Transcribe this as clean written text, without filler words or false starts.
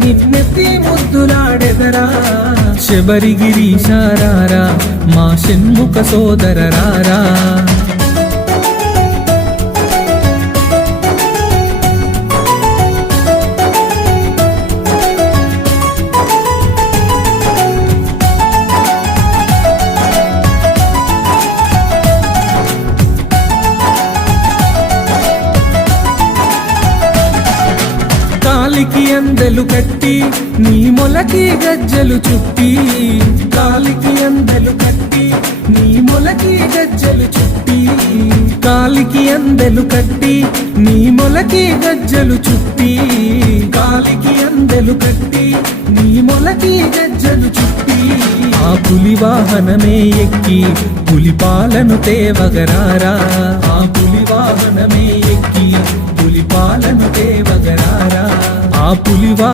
నిన్నెత్తి ముద్దులాడెదరా శబరిగిరీశారారా మా షణ్ముఖ సోదరరారా కాలికి అందెలు కట్టి నీ మొలకి గజ్జలు చుట్టి కాలికి అందెలు కట్టి నీ మొలకి గజ్జలు చుట్టి కాలికి అందెలు కట్టి నీ మొలకి గజ్జలు చుట్టి కాలికి అందెలు కట్టి నీ మొలకి గజ్జలు చుట్టి ఆ పులి వాహనమే ఎక్కి పులి పాలను తేవగరారా ఆ పులి వాహనమే ఎక్కి పులి పాలను తేవగరారా ఆ పులివా